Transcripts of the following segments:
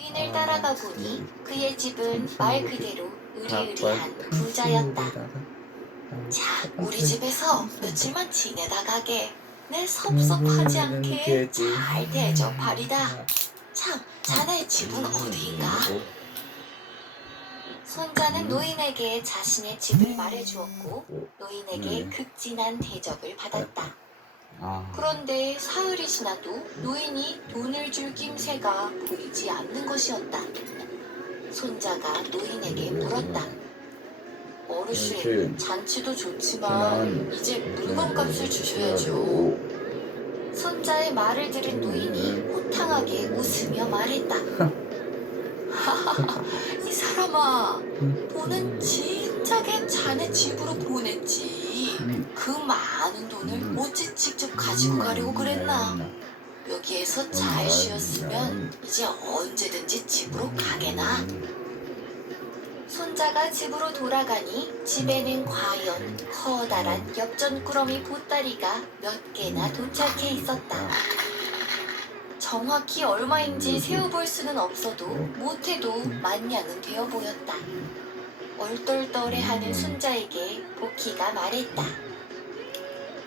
부인을 따라가 보니 그의 집은 말 그대로 으리으리한 부자였다. 자, 우리 집에서 며칠만 지내다 가게. 내 섭섭하지 않게 잘 대접하리다. 참, 자네 집은 어디인가? 손자는 노인에게 자신의 집을 말해주었고 노인에게 극진한 대접을 받았다. 그런데 사흘이 지나도 노인이 돈을 줄 낌새가 보이지 않는 것이었다. 손자가 노인에게 물었다. 어르신, 잔치도 좋지만 이제 물건값을 주셔야죠. 손자의 말을 들은 노인이 호탕하게 웃으며 말했다. 하하하, 이 사람아, 돈은 진작에 자네 집으로 보냈지. 그 많은 돈을 어찌 직접 가지고 가려고 그랬나? 여기에서 잘 쉬었으면 이제 언제든지 집으로 가게나. 손자가 집으로 돌아가니 집에는 과연 커다란 엽전꾸러미 보따리가 몇 개나 도착해 있었다. 정확히 얼마인지 세어볼 수는 없어도 못해도 만냥은 되어 보였다. 얼떨떨해하는 손자에게 보키가 말했다.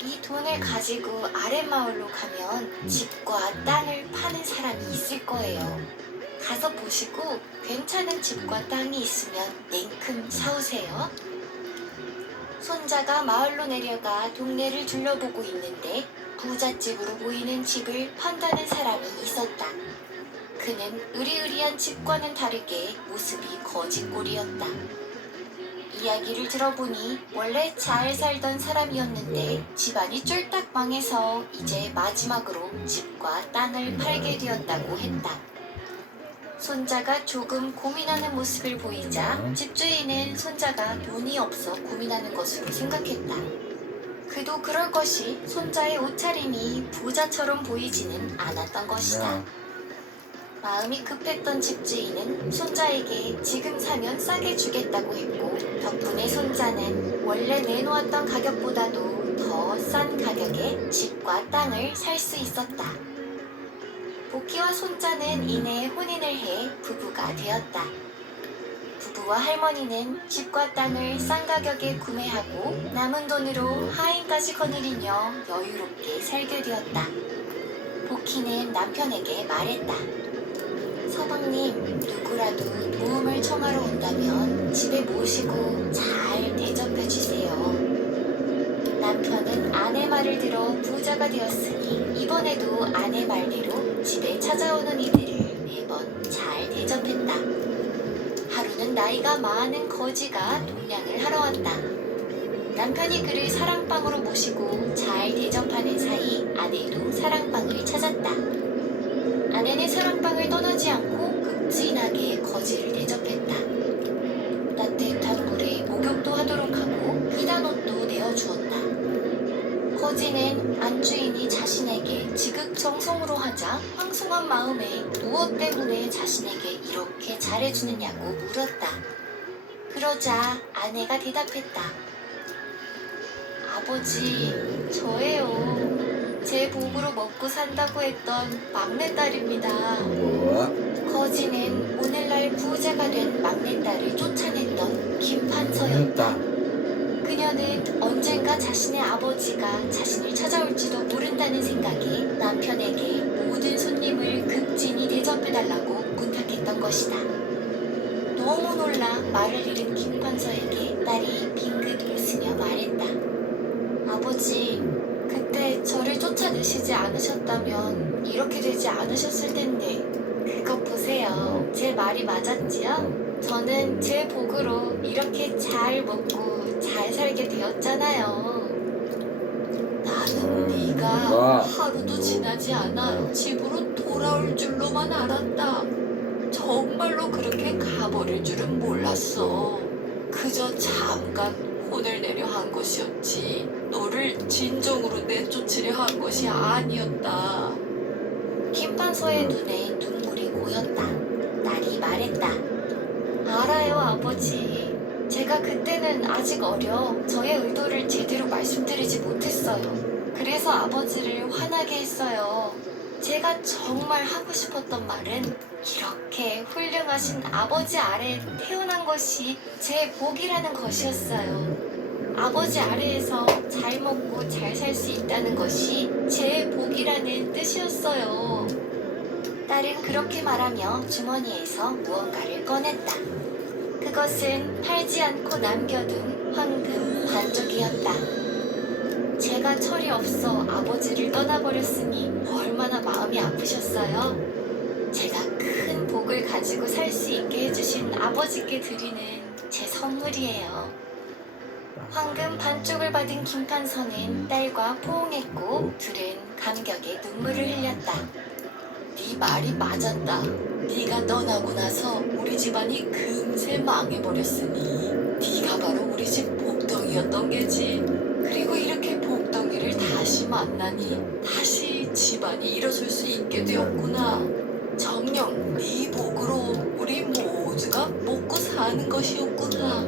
이 돈을 가지고 아랫마을로 가면 집과 땅을 파는 사람이 있을 거예요. 가서 보시고 괜찮은 집과 땅이 있으면 냉큼 사오세요. 손자가 마을로 내려가 동네를 둘러보고 있는데 부잣집으로 보이는 집을 판다는 사람이 있었다. 그는 으리으리한 집과는 다르게 모습이 거짓골이었다. 이야기를 들어보니 원래 잘 살던 사람이었는데 집안이 쫄딱 망해서 이제 마지막으로 집과 땅을 팔게 되었다고 했다. 손자가 조금 고민하는 모습을 보이자 집주인은 손자가 돈이 없어 고민하는 것으로 생각했다. 그도 그럴 것이 손자의 옷차림이 부자처럼 보이지는 않았던 것이다. 마음이 급했던 집주인은 손자에게 지금 사면 싸게 주겠다고 했고 덕분에 손자는 원래 내놓았던 가격보다도 더 싼 가격에 집과 땅을 살 수 있었다. 보키와 손자는 이내 혼인을 해 부부가 되었다. 부부와 할머니는 집과 땅을 싼 가격에 구매하고 남은 돈으로 하인까지 거느리며 여유롭게 살게 되었다. 보키는 남편에게 말했다. 서방님, 누구라도 도움을 청하러 온다면 집에 모시고 잘 대접해주세요. 남편은 아내 말을 들어 부자가 되었으니 이번에도 아내 말대로 집에 찾아오는 이들을 매번 잘 대접했다. 하루는 나이가 많은 거지가 동냥을 하러 왔다. 남편이 그를 사랑방으로 모시고 잘 대접하는 사이 아내도 사랑방을 찾았다. 아내는 사랑방을 떠나지 않고 극진하게 거지를 대접했다. 따뜻한 물에 목욕도 하도록 하고 비단 옷도 내어주었다. 거지는 안주인이 자신에게 지극정성으로 하자 황송한 마음에 무엇 때문에 자신에게 이렇게 잘해주느냐고 물었다. 그러자 아내가 대답했다. 아버지, 저예요. 제 복으로 먹고 산다고 했던 막내딸입니다. 거지는 오늘날 부자가 된 막내딸을 쫓아냈던 김판서였다. 그녀는 언젠가 자신의 아버지가 자신을 찾아올지도 모른다는 생각에 남편에게 모든 손님을 극진히 대접해달라고 부탁했던 것이다. 너무 놀라 말을 잃은 김판서에게 딸이 빙긋 웃으며 말했다. 아버지, 그때 저를 쫓아내시지 않으셨다면 이렇게 되지 않으셨을 텐데 그것 보세요. 제 말이 맞았지요? 저는 제 복으로 이렇게 잘 먹고 잘 살게 되었잖아요. 나는 네가 하루도 지나지 않아 집으로 돌아올 줄로만 알았다. 정말로 그렇게 가버릴 줄은 몰랐어. 그저 잠깐 혼을 내려 한 것이었지 너를 진정으로 내쫓으려 한 것이 아니었다. 김판서의 눈에 눈물이 고였다. 딸이 말했다. 알아요, 아버지. 제가 그때는 아직 어려 저의 의도를 제대로 말씀드리지 못했어요. 그래서 아버지를 화나게 했어요. 제가 정말 하고 싶었던 말은 이렇게 존경하신 아버지 아래 태어난 것이 제 복이라는 것이었어요. 아버지 아래에서 잘 먹고 잘 살 수 있다는 것이 제 복이라는 뜻이었어요. 딸은 그렇게 말하며 주머니에서 무언가를 꺼냈다. 그것은 팔지 않고 남겨둔 황금 반쪽이었다. 제가 철이 없어 아버지를 떠나버렸으니 얼마나 마음이 아프셨어요. 제가 큰 복을 가지고 살 수 있게 해주신 아버지께 드리는 제 선물이에요. 황금 반쪽을 받은 김판서는 딸과 포옹했고 둘은 감격에 눈물을 흘렸다. 네 말이 맞았다. 네가 떠나고 나서 우리 집안이 금세 망해버렸으니 네가 바로 우리 집 복덩이였던 게지. 그리고 이렇게 복덩이를 다시 만나니 다시 집안이 일어설 수 있게 되었구나. 정녕 네 복으로 우리 모두가 먹고 사는 것이었구나.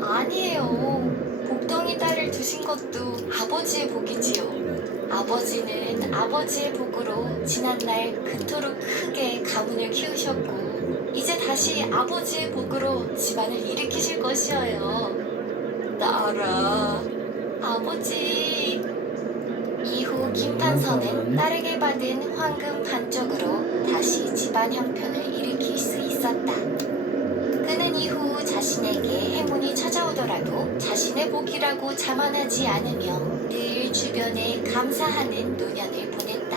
아니에요. 복덩이 딸을 두신 것도 아버지의 복이지요. 아버지는 아버지의 복으로 지난날 그토록 크게 가문을 키우셨고 이제 다시 아버지의 복으로 집안을 일으키실 것이어요. 딸아, 아버지. 이후 김판서는 딸에게 받은 황금 반쪽으로 다시 집안 형편을 일으킬 수 있었다. 그는 이후 자신에게 행운이 찾아오더라도 자신의 복이라고 자만하지 않으며 늘 주변에 감사하는 노년을 보냈다.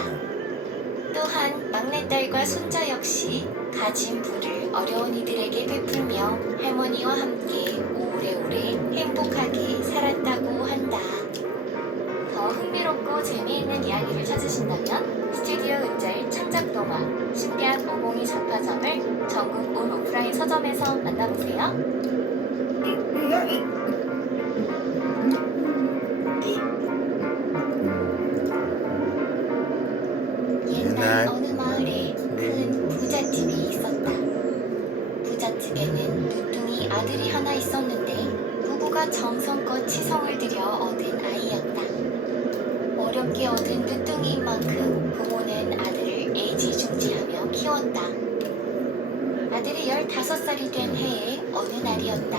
또한 막내딸과 손자 역시 가진 부를 어려운 이들에게 베풀며 할머니와 함께 오래오래 행복하게 살았다고 한다. 더 흥미롭고 재미있는 이야기를 찾으신다면 스튜디오 은절 창작동화 신비한 502 잡화점을 전국 온 오프라인 서점에서 만나보세요. 옛날 어느 마을에 큰 부잣집이 있었다. 부잣집에는 누뚱이 아들이 하나 있었는데 부부가 정성껏 치성을 들여 얻은 아이였다. 어렵게 얻은 늦둥이인 만큼 부모는 아들을 애지중지하며 키웠다. 아들이 15살이 된 해에 어느 날이었다.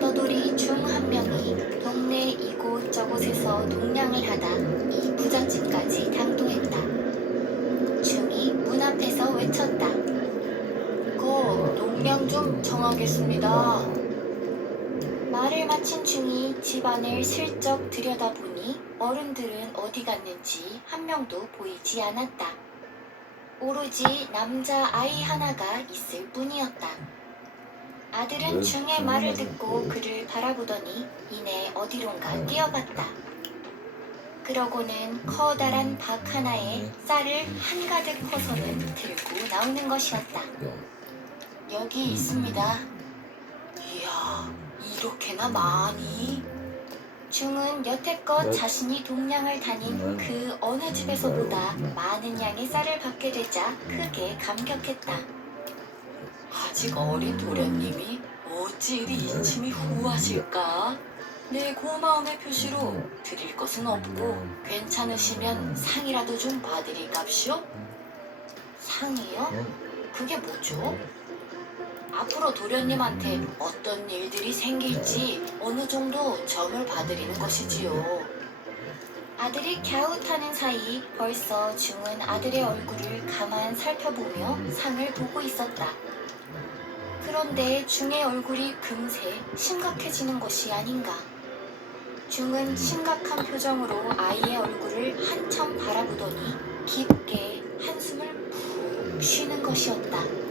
떠돌이 중 한 명이 동네 이곳저곳에서 동냥을 하다 이 부잣집까지 당도했다. 중이 문 앞에서 외쳤다. 동냥 좀 정하겠습니다. 말을 마친 중이 집안을 슬쩍 들여다보니 어른들은 어디 갔는지 한 명도 보이지 않았다. 오로지 남자 아이 하나가 있을 뿐이었다. 아들은 중의 말을 듣고 그를 바라보더니 이내 어디론가 뛰어갔다. 그러고는 커다란 박 하나에 쌀을 한가득 퍼서는 들고 나오는 것이었다. 여기 있습니다. 이야, 이렇게나 많이? 중은 여태껏 자신이 동냥을 다닌 그 어느 집에서보다 많은 양의 쌀을 받게 되자 크게 감격했다. 아직 어린 도련님이 어찌 이리 인심이 후하실까? 내 고마움의 표시로 드릴 것은 없고 괜찮으시면 상이라도 좀 봐드릴갑시오? 상이요? 그게 뭐죠? 앞으로 도련님한테 어떤 일들이 생길지 어느 정도 점을 봐드리는 것이지요. 아들이 갸웃하는 사이 벌써 중은 아들의 얼굴을 가만 살펴보며 상을 보고 있었다. 그런데 중의 얼굴이 금세 심각해지는 것이 아닌가. 중은 심각한 표정으로 아이의 얼굴을 한참 바라보더니 깊게 한숨을 푹 쉬는 것이었다.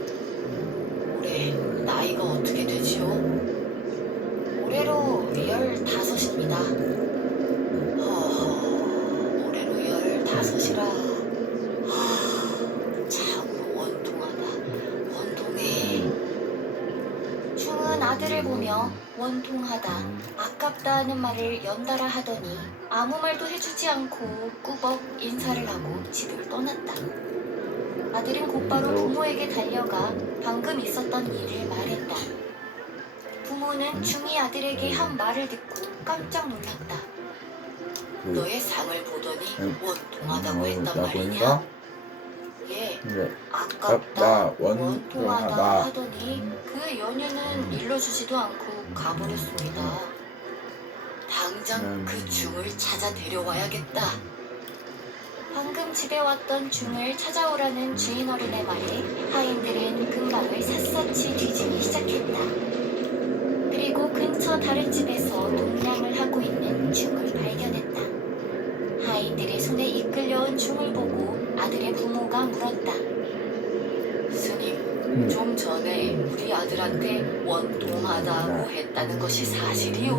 올해 나이가 어떻게 되지요? 올해로 15입니다. 올해로 15이라 참으로 원통하다. 원통해. 중은 아들을 보며 원통하다, 아깝다는 말을 연달아 하더니 아무 말도 해주지 않고 꾸벅 인사를 하고 집을 떠났다. 아들은 곧바로 부모에게 달려가 방금 있었던 일을 말했다. 부모는 중이 아들에게 한 말을 듣고 깜짝 놀랐다. 너의 상을 보더니 원통하다고 했단 말이냐? 예, 했는데 네. 아깝다, 원통하다. 원통하다 하더니 그 연유는 일러주지도 않고 가버렸습니다. 당장 그 중을 찾아 데려와야겠다. 방금 집에 왔던 중을 찾아오라는 주인 어른의 말에 하인들은 금방을 샅샅이 뒤지기 시작했다. 그리고 근처 다른 집에서 동냥을 하고 있는 중을 발견했다. 하인들의 손에 이끌려온 중을 보고 아들의 부모가 물었다. 스님, 좀 전에 우리 아들한테 원통하다고 했다는 것이 사실이오?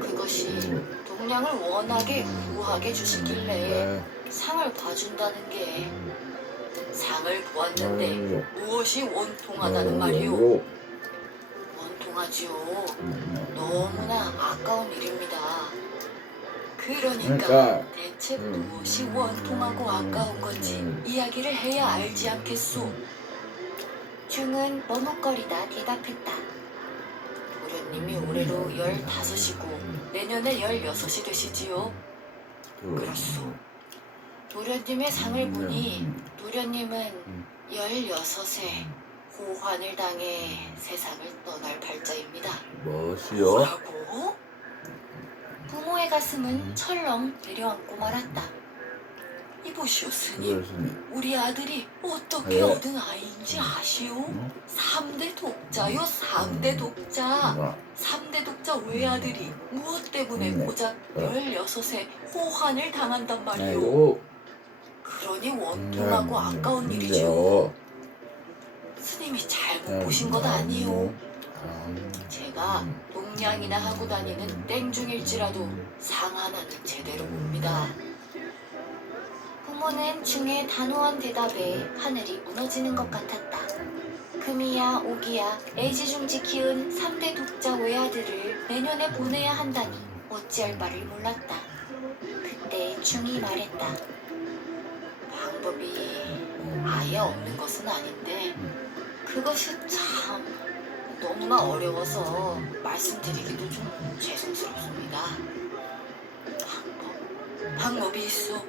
그것이 동냥을 워낙에 후하게 주시길래 상을 봐준다는 게. 상을 보았는데 무엇이 원통하다는 말이오? 원통하지요. 너무나 아까운 일입니다. 그러니까 대체 무엇이 원통하고 아까운 건지 이야기를 해야 알지 않겠소? 중은 머뭇거리다 대답했다. 도련님이 올해로 15이고 내년에 16이 되시지요? 그렇소. 도련님의 상을 보니 도련님은 16에 호환을 당해 세상을 떠날 발자입니다. 무엇이요? 뭐라고? 부모의 가슴은 철렁 내려앉고 말았다. 이보시오 스님, 우리 아들이 어떻게 네. 얻은 아이인지 아시오? 3대 독자요, 3대 독자. 3대 독자 외아들이 무엇 때문에 고작 16에 호환을 당한단 말이오? 그러니 원통하고 아까운 일이죠. 스님이 잘못 보신 것 아니오. 제가 동냥이나 하고 다니는 땡중일지라도 상 하나는 제대로 봅니다. 부모는 중의 단호한 대답에 하늘이 무너지는 것 같았다. 금이야 오기야 애지중지 키운 3대 독자 외아들을 내년에 보내야 한다니 어찌할 바를 몰랐다. 그때 중이 말했다. 방법이 아예 없는 것은 아닌데 그것이 참 너무나 어려워서 말씀드리기도 좀 죄송스럽습니다. 방법이 있어.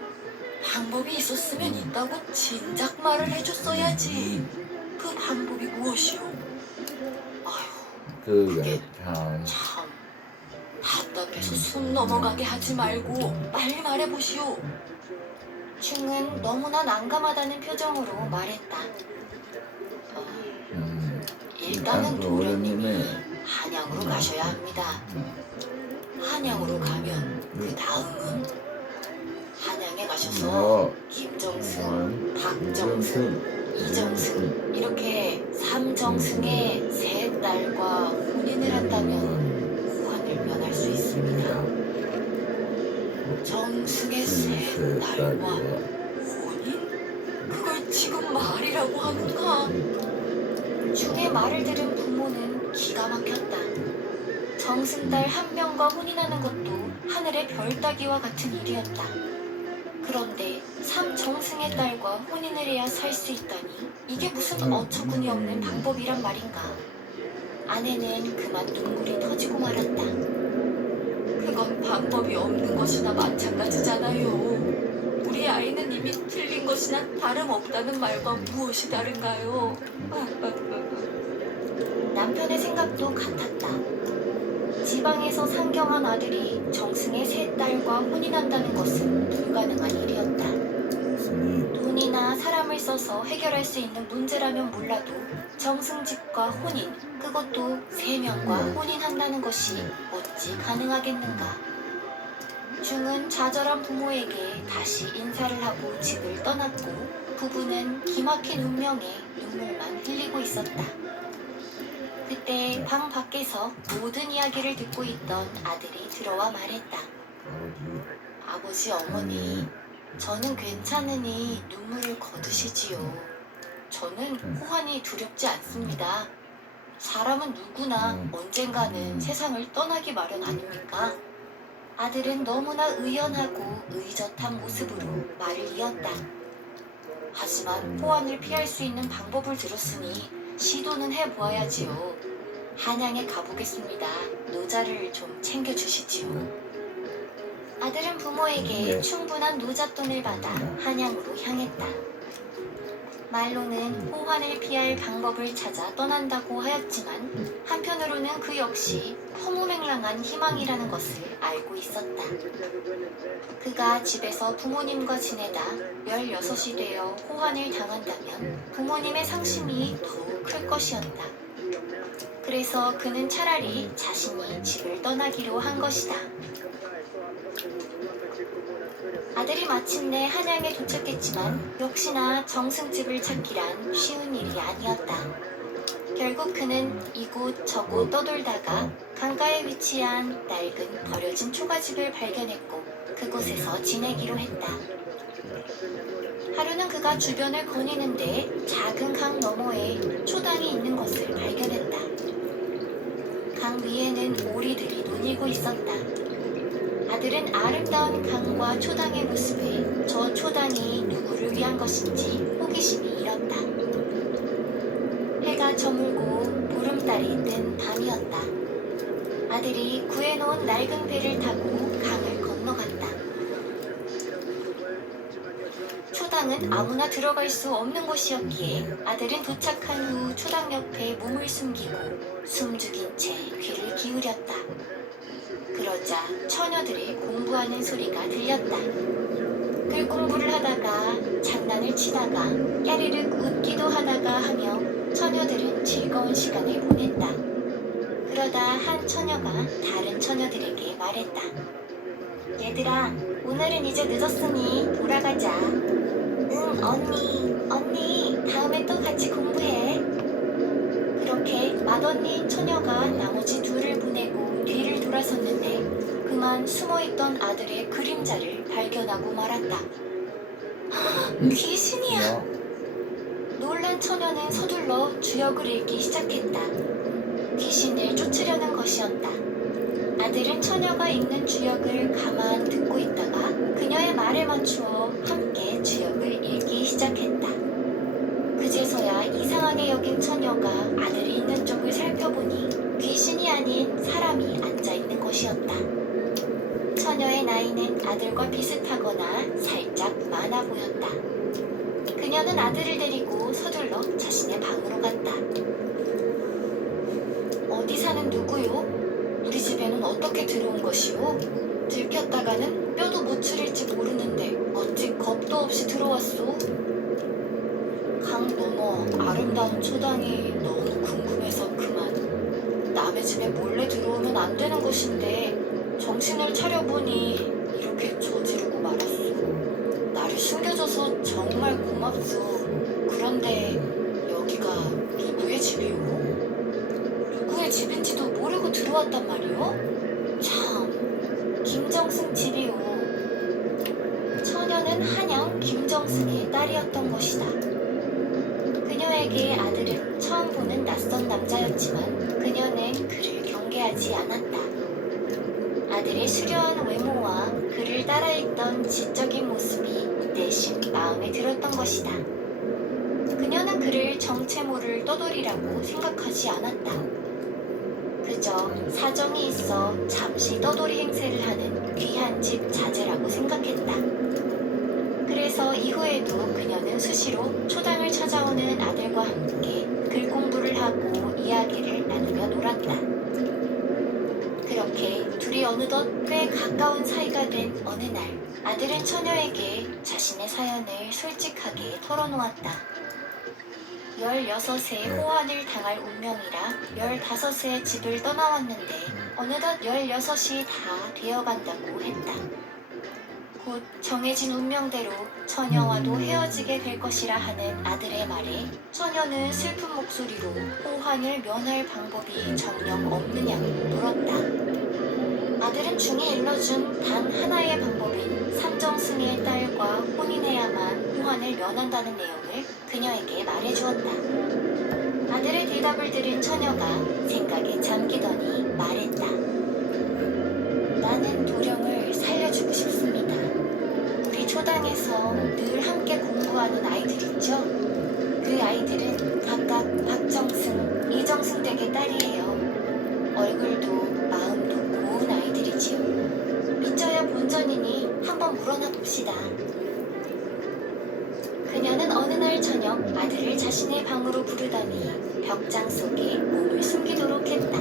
방법이 있었으면 있다고 진작 말을 해줬어야지. 그 방법이 무엇이오? 아휴, 그게 참. 참 답답해서 숨 넘어가게 하지 말고 빨리 말해보시오. 중은 너무나 난감하다는 표정으로 말했다. 일단은 도련님이 한양으로 가셔야 합니다. 한양으로 가면 그 다음은 한양에 가셔서 김정승, 박정승, 이정승 이렇게 3정승의 세 딸과 혼인을 한다면 호환을 면할 수 있습니다. 정승의 세 딸과 혼인? 그걸 지금 말이라고 하는가? 중의 말을 들은 부모는 기가 막혔다. 정승딸 한 명과 혼인하는 것도 하늘의 별 따기와 같은 일이었다. 그런데 3정승의 딸과 혼인을 해야 살 수 있다니 이게 무슨 어처구니 없는 방법이란 말인가. 아내는 그만 눈물이 터지고 말았다. 그건 방법이 없는 것이나 마찬가지잖아요. 우리 아이는 이미 틀린 것이나 다름없다는 말과 무엇이 다른가요? 남편의 생각도 같았다. 지방에서 상경한 아들이 정승의 세 딸과 혼인한다는 것은 불가능한 일이었다. 돈이나 사람을 써서 해결할 수 있는 문제라면 몰라도 정승 집과 혼인, 그것도 3명과 혼인한다는 것이 어찌 가능하겠는가. 중은 좌절한 부모에게 다시 인사를 하고 집을 떠났고 부부는 기막힌 운명에 눈물만 흘리고 있었다. 그때 방 밖에서 모든 이야기를 듣고 있던 아들이 들어와 말했다. 아버지, 어머니, 저는 괜찮으니 눈물을 거두시지요. 저는 호환이 두렵지 않습니다. 사람은 누구나 언젠가는 세상을 떠나기 마련 아닙니까? 아들은 너무나 의연하고 의젓한 모습으로 말을 이었다. 하지만 호환을 피할 수 있는 방법을 들었으니 시도는 해보아야지요. 한양에 가보겠습니다. 노자를 좀 챙겨주시지요. 아들은 부모에게 충분한 노잣돈을 받아 한양으로 향했다. 말로는 호환을 피할 방법을 찾아 떠난다고 하였지만 한편으로는 그 역시 허무맹랑한 희망이라는 것을 알고 있었다. 그가 집에서 부모님과 지내다 16이 되어 호환을 당한다면 부모님의 상심이 더욱 클 것이었다. 그래서 그는 차라리 자신이 집을 떠나기로 한 것이다. 아들이 마침내 한양에 도착했지만 역시나 정승집을 찾기란 쉬운 일이 아니었다. 결국 그는 이곳 저곳 떠돌다가 강가에 위치한 낡은 버려진 초가집을 발견했고 그곳에서 지내기로 했다. 하루는 그가 주변을 거니는데 작은 강 너머에 초당이 있는 것을 발견했다. 강 위에는 오리들이 논이고 있었다. 아들은 아름다운 강과 초당의 모습에 저 초당이 누구를 위한 것인지 호기심이 일었다. 해가 저물고 보름달이 뜬 밤이었다. 아들이 구해놓은 낡은 배를 타고 강을 건너갔다. 초당은 아무나 들어갈 수 없는 곳이었기에 아들은 도착한 후 초당 옆에 몸을 숨기고 숨죽인 채 귀를 기울였다. 그러자 처녀들이 공부하는 소리가 들렸다. 글 공부를 하다가 장난을 치다가 깨르륵 웃기도 하다가 하며 처녀들은 즐거운 시간을 보냈다. 그러다 한 처녀가 다른 처녀들에게 말했다. 얘들아, 오늘은 이제 늦었으니 돌아가자. 응, 언니, 다음에 또 같이 공부해. 그렇게 맏언니인 처녀가 나머지 둘을 보내고 뒤를 돌아섰는데 그만 숨어있던 아들의 그림자를 발견하고 말았다. 귀신이야! 놀란 처녀는 서둘러 주역을 읽기 시작했다. 귀신을 쫓으려는 것이었다. 아들은 처녀가 읽는 주역을 가만 듣고 있다가 그녀의 말에 맞추어 함께 주역을 읽기 시작했다. 그제서야 이상하게 여긴 처녀가 아들이 있는 쪽을 살펴보니 귀신이 아닌 사람이 앉아있는 것이었다. 처녀의 나이는 아들과 비슷하거나 살짝 많아 보였다. 그녀는 아들을 데리고 서둘러 자신의 방으로 갔다. 어디 사는 누구요? 우리 집에는 어떻게 들어온 것이오? 들켰다가는 뼈도 못 추릴지 모르는데 어찌 겁도 없이 들어왔소? 강 너머 아름다운 초당이 너무 궁금해서 그만. 남의 집에 몰래 들어오면 안 되는 것인데 정신을 차려보니 이렇게 저지르고 말았소. 나를 숨겨줘서 정말 고맙소. 그런데 여기가 누구의 집이오? 누구의 집인지도 모르고 들어왔단 말이오? 참, 김정승 집이오. 처녀는 한양 김정승의 딸이었던 것이다. 그녀에게 아들은 처음 보는 낯선 남자였지만 그녀는 그를 경계하지 않았다. 아들의 수려한 외모와 그를 따라 있던 지적인 모습이 대신 마음에 들었던 것이다. 그녀는 그를 정체 모를 떠돌이라고 생각하지 않았다. 그저 사정이 있어 잠시 떠돌이 행세를 하는 귀한 집 자제라고 생각했다. 그래서 이후에도 그녀는 수시로 초당을 찾아오는 아들과 함께 글 공부를 하고 이야기를 나누며 놀았다. 그렇게 둘이 어느덧 꽤 가까운 사이가 된 어느 날 아들은 처녀에게 자신의 사연을 솔직하게 털어놓았다. 16세 호환을 당할 운명이라 15세 집을 떠나왔는데 어느덧 16이 다 되어간다고 했다. 곧 정해진 운명대로 처녀와도 헤어지게 될 것이라 하는 아들의 말에 처녀는 슬픈 목소리로 호환을 면할 방법이 정녕 없느냐고 물었다. 아들은 중에 일러준 단 하나의 방법인 삼정승의 딸과 혼인해야만 호환을 면한다는 내용을 그녀에게 말해주었다. 아들의 대답을 들은 처녀가 생각에 잠기더니 말했다. 나는 도령을 살려주고 싶습니다. 우리 초당에서 늘 함께 공부하는 아이들 있죠? 그 아이들은 각각 박정승, 이정승 댁의 딸이에요. 얼굴도 마음도 고운 아이들이지요. 믿져야 본전이니 한번 물어나 봅시다. 그녀는 어느 날 저녁 아들을 자신의 방으로 부르더니 벽장 속에 몸을 숨기도록 했다.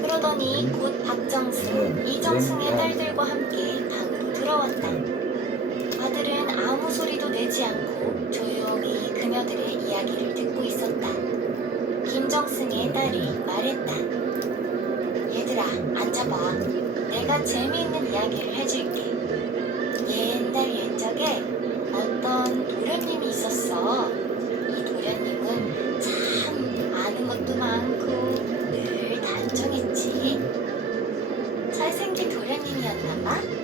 그러더니 곧 박정승, 이정승의 딸들과 함께 방으로 들어왔다. 아들은 아무 소리도 내지 않고 조용히 그녀들의 이야기를 듣고 있었다. 김정승의 딸이 말했다. 얘들아, 앉아봐. 내가 재미있는 이야기를 해줄게. 옛날 옛적에 어떤 도련님이 있었어. 이 도련님은 참 아는 것도 많고 늘 단정했지. 잘생긴 도련님이었나봐.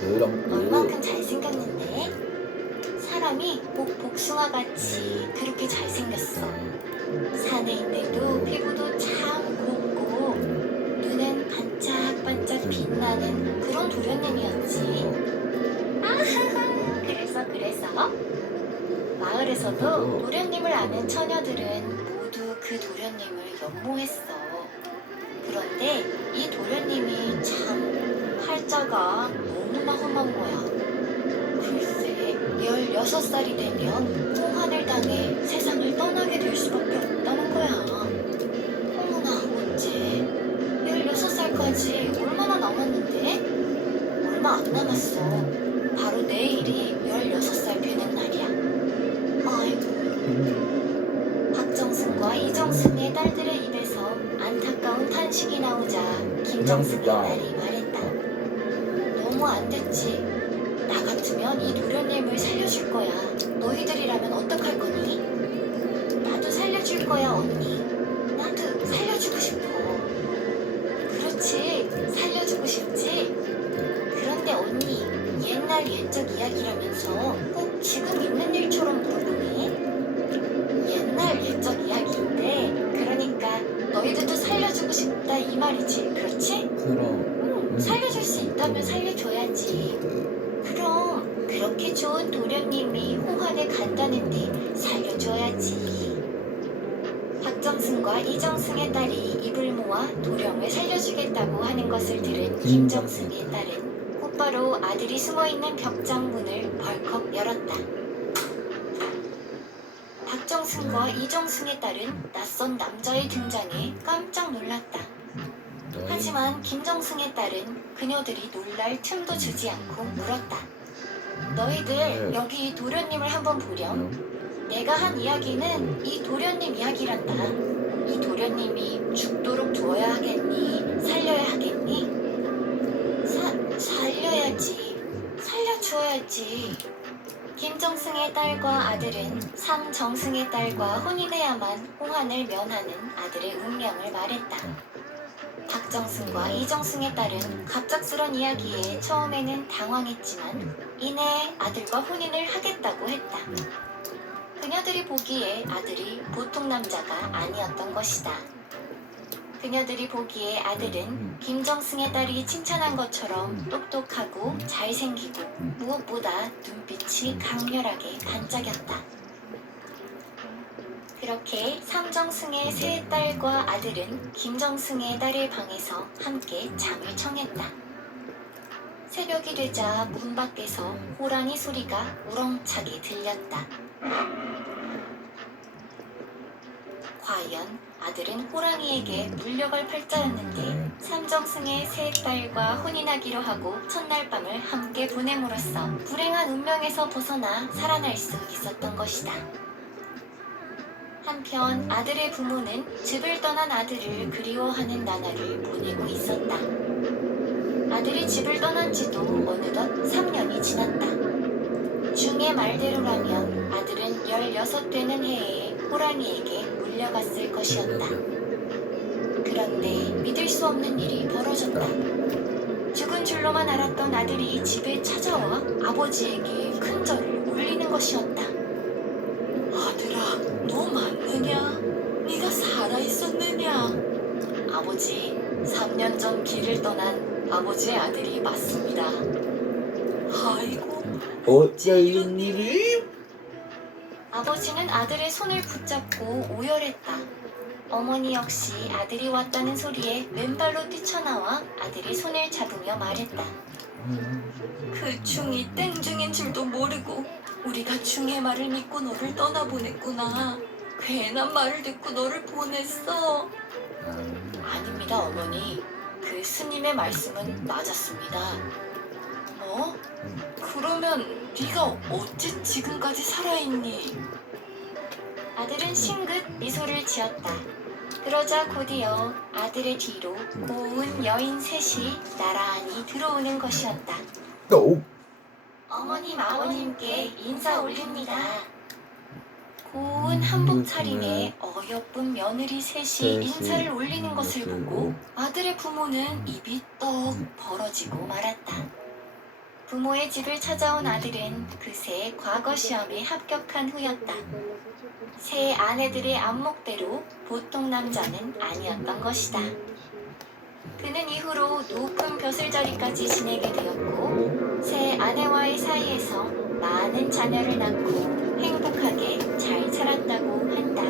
그럼 얼만큼 잘생겼는데? 사람이 꼭 복숭아같이 그렇게 잘생겼어. 사내인데도 피부도 참 곱고 눈은 반짝반짝 빛나는 그런 도련님이었지. 아하하, 그래서 마을에서도 도련님을 아는 처녀들은 모두 그 도련님을 연모했어. 그런데 이 도련님이 참 팔자가 너무나 험한 거야. 글쎄, 16살이 되면 홍한을 당해 세상을 떠나게 될 수밖에 없다는 거야. 어머나, 어째 16살까지 얼마나 남았는데? 얼마 안 남았어. 바로 내일이 16살 되는 날이야. 아이고. 박정승과 이정승의 딸들의 입에서 안타까운 탄식이 나오자 김정승의 딸이 말했다. 너무 안 됐지. 나 같으면 이 도련님을 살려줄 거야. 너희들이라면 어떡할 거니? 나도 살려줄 거야, 언니. 나도 살려주고 싶어. 그렇지, 살려주고 싶지. 그런데 언니, 옛날 옛적 이야기라면서 꼭 지금 있는 일처럼 물어보니? 옛날 옛적 이야기인데, 그러니까 너희들도 살려주고 싶다 이 말이지, 그렇지? 그럼 살려줄 수 있다면 살려줘야지. 그럼 그렇게 좋은 도련님이 홍한에 간다는데 살려줘야지. 박정승과 이정승의 딸이 입을 모아 도령을 살려주겠다고 하는 것을 들은 김정승의 딸은 곧바로 아들이 숨어있는 벽장 문을 벌컥 열었다. 박정승과 이정승의 딸은 낯선 남자의 등장에 깜짝 놀랐다. 하지만 김정승의 딸은 그녀들이 놀랄 틈도 주지 않고 물었다. 너희들 여기 도련님을 한번 보렴. 내가 한 이야기는 이 도련님 이야기란다. 이 도련님이 죽도록 두어야 하겠니? 살려야 하겠니? 살려야지. 살려주어야지. 김정승의 딸과 아들은 상정승의 딸과 혼인해야만 홍한을 면하는 아들의 운명을 말했다. 박정승과 이정승의 딸은 갑작스런 이야기에 처음에는 당황했지만 이내 아들과 혼인을 하겠다고 했다. 그녀들이 보기에 아들이 보통 남자가 아니었던 것이다. 그녀들이 보기에 아들은 김정승의 딸이 칭찬한 것처럼 똑똑하고 잘생기고 무엇보다 눈빛이 강렬하게 반짝였다. 그렇게 삼정승의 세 딸과 아들은 김정승의 딸의 방에서 함께 잠을 청했다. 새벽이 되자 문 밖에서 호랑이 소리가 우렁차게 들렸다. 과연 아들은 호랑이에게 물려갈 팔자였는데 삼정승의 세 딸과 혼인하기로 하고 첫날 밤을 함께 보냄으로써 불행한 운명에서 벗어나 살아날 수 있었던 것이다. 한편 아들의 부모는 집을 떠난 아들을 그리워하는 나날을 보내고 있었다. 아들이 집을 떠난 지도 어느덧 3년이 지났다. 중의 말대로라면 아들은 16 되는 해에 호랑이에게 물려갔을 것이었다. 그런데 믿을 수 없는 일이 벌어졌다. 죽은 줄로만 알았던 아들이 집에 찾아와 아버지에게 큰절을 올리는 것이었다. 아들아, 너 맞느냐? 네가 살아있었느냐? 아버지, 3년 전 길을 떠난 아버지의 아들이 맞습니다. 아이고, 어째 이런 일이? 아버지는 아들의 손을 붙잡고 오열했다. 어머니 역시 아들이 왔다는 소리에 맨발로 뛰쳐나와 아들의 손을 잡으며 말했다. 그 중이 땡중인 줄도 모르고 우리가 중의 말을 믿고 너를 떠나보냈구나. 괜한 말을 듣고 너를 보냈어. 아닙니다, 어머니. 그 스님의 말씀은 맞았습니다. 뭐? 그러면 네가 어찌 지금까지 살아있니? 아들은 싱긋 미소를 지었다. 그러자 곧이어 아들의 뒤로 고운 여인 셋이 나란히 들어오는 것이었다. 오. 어머님, 아버님께 인사 올립니다. 고운 한복 차림에 어여쁜 며느리 셋이 인사를 올리는 것을 보고 아들의 부모는 입이 떡 벌어지고 말았다. 부모의 집을 찾아온 아들은 그새 과거 시험에 합격한 후였다. 새 아내들의 안목대로 보통 남자는 아니었던 것이다. 그는 이후로 높은 벼슬자리까지 지내게 되었고 새 아내와의 사이에서 많은 자녀를 낳고 행복하게 잘 살았다고 한다.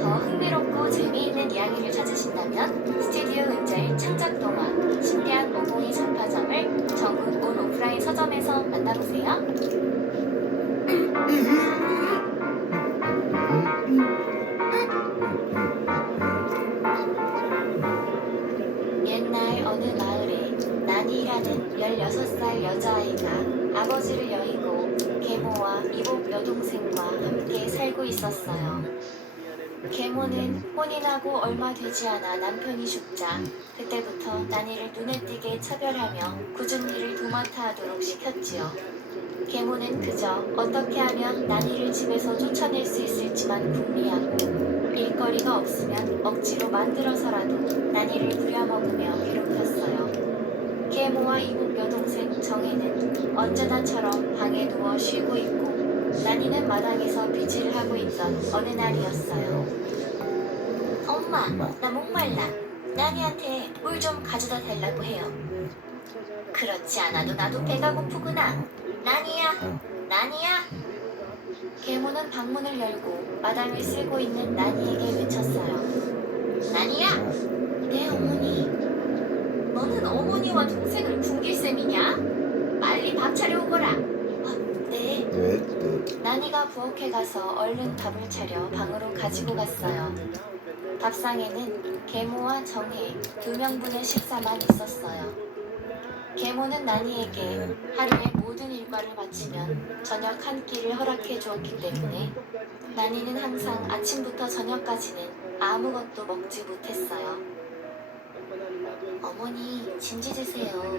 더 흥미롭고 재미있는 이야기를 찾으신다면 스튜디오 은자의 창작동화 신비한 오봉이 전파점을 전국 온 오프라인 서점에서 만나보세요. 옛날 어느 마을에 나니라는 16살 여자아이가 아버지를 여의고 계모와 이복 여동생과 함께 살고 있었어요. 계모는 혼인하고 얼마 되지 않아 남편이 죽자 그때부터 나니를 눈에 띄게 차별하며 굳은 일을 도맡아 하도록 시켰지요. 계모는 그저 어떻게 하면 나니를 집에서 쫓아낼 수 있을지만 궁리하고 일거리가 없으면 억지로 만들어서라도 나니를 부려먹으며 괴롭혔어요. 계모와 이복 여동생 정혜는 언제나처럼 방에 누워 쉬고 있고 나니는 마당에서 빗질을 하고 있던 어느 날이었어요. 엄마, 나 목말라. 나니한테 물 좀 가져다 달라고 해요. 그렇지 않아도 나도 배가 고프구나. 나니야, 나니야. 계모는 방문을 열고 마당을 쓸고 있는 나니에게 외쳤어요. 나니야! 네, 어머니. 너는 어머니와 동생을 굶길 셈이냐? 빨리 밥 차려오거라. 네. 나니가 부엌에 가서 얼른 밥을 차려 방으로 가지고 갔어요. 밥상에는 계모와 정혜 2명분의 식사만 있었어요. 계모는 나니에게 하루의 모든 일과를 마치면 저녁 한 끼를 허락해 주었기 때문에 나니는 항상 아침부터 저녁까지는 아무것도 먹지 못했어요. 어머니, 진지 드세요.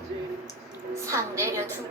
상 내려두고